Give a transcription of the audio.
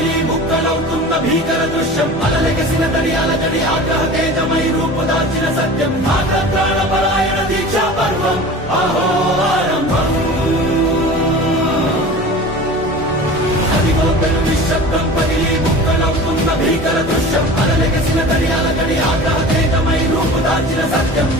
పగిలి ముక్కలవుతున్న భీకర దృశ్యం అలలెగసిన తడి అలజడి ఆగ్రహ తేజమై రూపుదాల్చిన సత్యం ప్రాణపరాయణ దీక్షా పర్వం అహో ఆరంభం అదిగో పెను నిశ్శబ్దం పగిలి ముక్కలవుతున్న భీకర దృశ్యం అలలెగసిన తడి అలజడి ఆగ్రహ తేజమై రూపుదాల్చిన సత్యం